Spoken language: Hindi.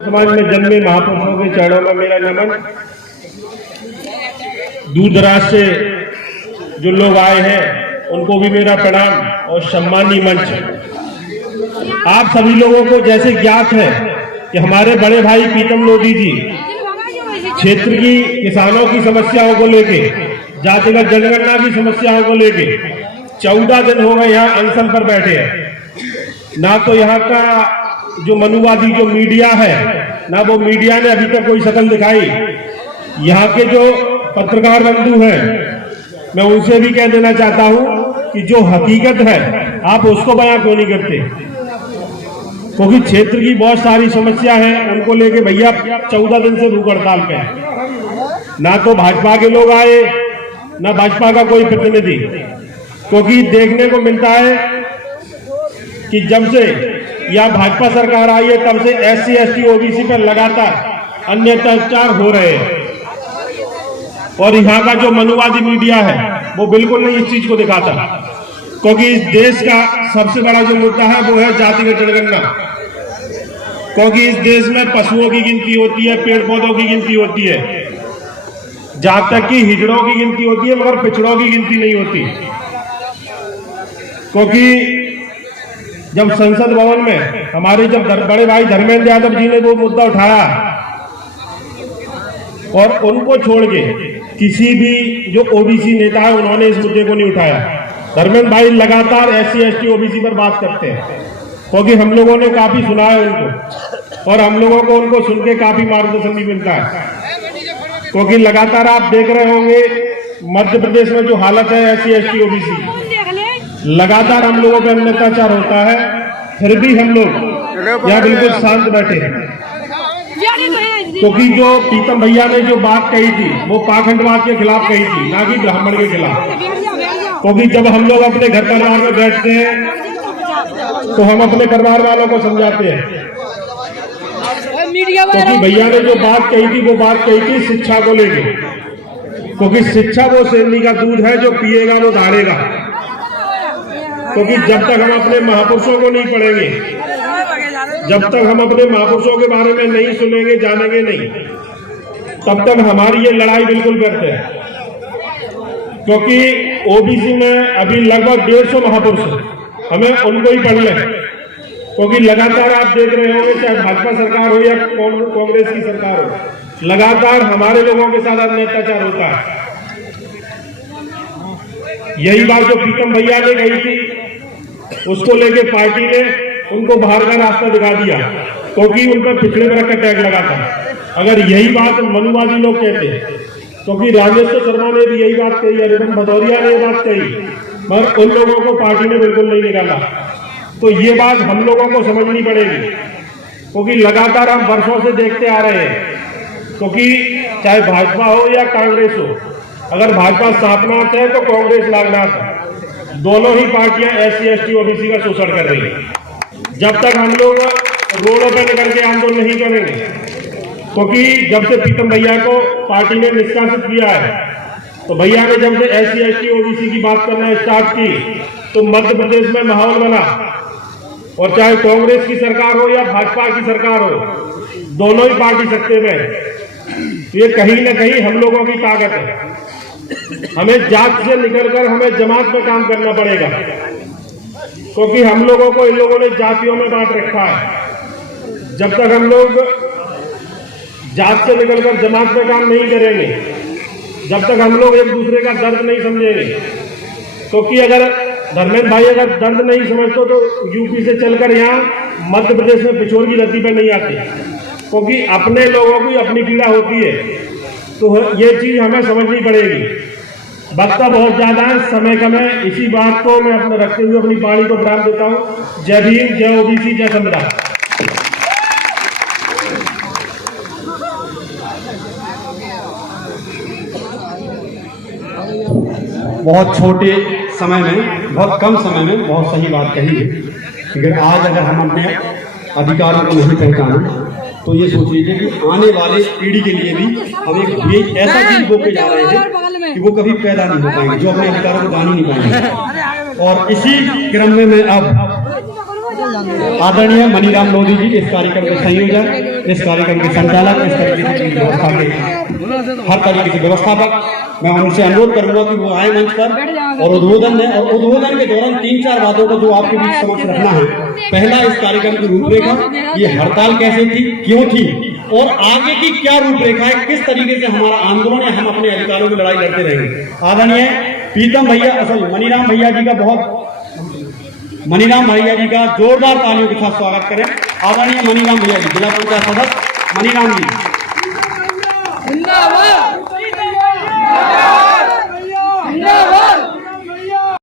समाज में जन्मे महापुरुषों के चरणों में मेरा नमन। दूर दराज से जो लोग आए हैं उनको भी मेरा प्रणाम और सम्मानी मंच। आप सभी लोगों को जैसे ज्ञात है कि हमारे बड़े भाई प्रीतम लोधी जी क्षेत्र की किसानों की समस्याओं को लेके, जातिगत जनगणना की समस्याओं को लेके 14 दिन हो गए यहाँ अनशन पर बैठे हैं। ना तो यहाँ का जो मनुवादी जो मीडिया है, ना वो मीडिया ने अभी तक कोई शकल दिखाई। यहाँ के जो पत्रकार बंधु हैं, मैं उनसे भी कह देना चाहता हूँ कि जो हकीकत है आप उसको बयां क्यों नहीं करते, क्योंकि क्षेत्र की बहुत सारी समस्या है, उनको लेके भैया 14 दिन से भूख हड़ताल पे है। ना तो भाजपा के लोग आए, ना भाजपा का कोई प्रतिनिधि, क्योंकि देखने को मिलता है कि जब से यह भाजपा सरकार आई है तब से SC ST OBC पर लगातार अन्य अत्याचार हो रहे हैं। और यहाँ का जो मनुवादी मीडिया है वो बिल्कुल नहीं इस चीज को दिखाता, क्योंकि इस देश का सबसे बड़ा जो मुद्दा है वो है जातिगत जनगणना। क्योंकि इस देश में पशुओं की गिनती होती है, पेड़ पौधों की गिनती होती है, जहां तक कि हिजड़ों की गिनती होती है, मगर पिछड़ों की गिनती नहीं होती। क्योंकि जब संसद भवन में हमारे जब बड़े भाई धर्मेंद्र यादव जी ने वो मुद्दा उठाया और उनको छोड़ के किसी भी जो OBC नेता है उन्होंने इस मुद्दे को नहीं उठाया। धर्मेंद्र भाई लगातार SC ST OBC पर बात करते हैं, क्योंकि हम लोगों ने काफी सुना है उनको और हम लोगों को उनको सुन के काफी मार्गदर्शन भी मिलता है। क्योंकि लगातार आप देख रहे होंगे मध्य प्रदेश में जो हालत है SC ST OBC, लगातार हम लोगों पर अत्याचार होता है, फिर भी हम लोग यहाँ बिल्कुल शांत बैठे हैं। क्योंकि जो प्रीतम भैया ने जो बात कही थी वो पाखंडवाद के खिलाफ कही थी, ना कि ब्राह्मण के खिलाफ। क्योंकि जब हम लोग अपने घर परिवार में बैठते हैं तो हम अपने परिवार वालों को समझाते हैं। क्योंकि भैया ने जो बात कही थी वो बात कही थी शिक्षा को लेके, क्योंकि शिक्षा वो शेरनी का दूध है, जो पिएगा वो दहाड़ेगा। क्योंकि जब तक हम अपने महापुरुषों को नहीं पढ़ेंगे, जब तक हम अपने महापुरुषों के बारे में नहीं सुनेंगे, जानेंगे नहीं, तब तक हमारी ये लड़ाई बिल्कुल व्यर्थ है। क्योंकि OBC में अभी लगभग 150 महापुरुष, हमें उनको ही पढ़ लें। क्योंकि लगातार आप देख रहे होंगे, चाहे भाजपा सरकार हो या कांग्रेस की सरकार हो, लगातार हमारे लोगों के साथ अत्याचार होता है। यही बात जो प्रीतम भैया ने कही थी, उसको लेके पार्टी ने उनको बाहर का रास्ता दिखा दिया, क्योंकि उन पर पिछले वर्ग का टैग लगा था। अगर यही बात मनुवादी लोग कहते, क्योंकि राजेश्वर शर्मा ने भी यही बात कही, अरिविंद भदौरिया ने ये बात कही, मगर उन लोगों को पार्टी ने बिल्कुल नहीं निकाला। तो ये बात हम लोगों को समझनी पड़ेगी, क्योंकि लगातार हम वर्षों से देखते आ रहे हैं। क्योंकि चाहे भाजपा हो या कांग्रेस हो, अगर भाजपा सातनाथ है तो कांग्रेस लागनाथ है, दोनों ही पार्टियां SC ST OBC का शोषण कर रही है। जब तक हम लोग रोडों पर निकल के आंदोलन नहीं करेंगे, क्योंकि जब से प्रीतम भैया को पार्टी ने निष्कासित किया है, तो भैया ने जब से SC ST OBC की बात करना स्टार्ट की तो मध्य प्रदेश में माहौल बना। और चाहे कांग्रेस की सरकार हो या भाजपा की सरकार हो, दोनों ही पार्टी सत्ते में है। ये कहीं न कहीं हम लोगों की ताकत है। हमें जात से निकलकर हमें जमात में काम करना पड़ेगा, क्योंकि हम लोगों को इन लोगों ने जातियों में बांट रखा है। जब तक हम लोग जात से निकलकर जमात में काम नहीं करेंगे, जब तक हम लोग एक दूसरे का दर्द नहीं समझेंगे, क्योंकि अगर धर्मेंद्र भाई अगर दर्द नहीं समझते तो UP से चलकर यहाँ मध्य प्रदेश में पिछोर की धरती पर नहीं आते, क्योंकि अपने लोगों की अपनी पीड़ा होती है। तो ये चीज हमें समझनी पड़ेगी। वक्त बहुत ज्यादा है, समय कम है। इसी बात को मैं अपने रखते हुए अपनी वाणी को विराम देता हूँ। जय भीम, जय OBC, जय संविधान। बहुत छोटे समय में, बहुत कम समय में बहुत सही बात कही है। अगर आज अगर हम अपने अधिकारों को नहीं पहचाने तो ये सोच लीजिए कि आने वाले पीढ़ी के लिए भी हम एक ऐसा चीज बोके जा रहे हैं कि वो कभी पैदा नहीं हो पाएंगे, जो अपने अधिकारों को जान ही नहीं पाएंगे। और इसी क्रम में मैं अब आदरणीय मनीराम लोधी जी इस कार्यक्रम के संयोजक इस कार्यक्रम के संचालक, इस तरीके से व्यवस्था के हर तरीके से व्यवस्थापक, मैं उनसे अनुरोध करूंगा कि वो आए मंच पर और उद्बोधन दें। और उद्बोधन के दौरान 3-4 बातों को जो आपके बीच समक्ष रखना है। पहला, इस कार्यक्रम की रूपरेखा, ये हड़ताल कैसे थी, क्यों थी और आगे की क्या रूपरेखा है, किस तरीके से हमारा आंदोलन है, हम अपने अधिकारों की लड़ाई लड़ते रहेंगे। आदरणीय प्रीतम भैया, मनीराम भैया जी का जोरदार तालियों के साथ स्वागत करें। आदरणीय मनीराम भैया जी, जिला पंचायत सदस्य मनीराम जी।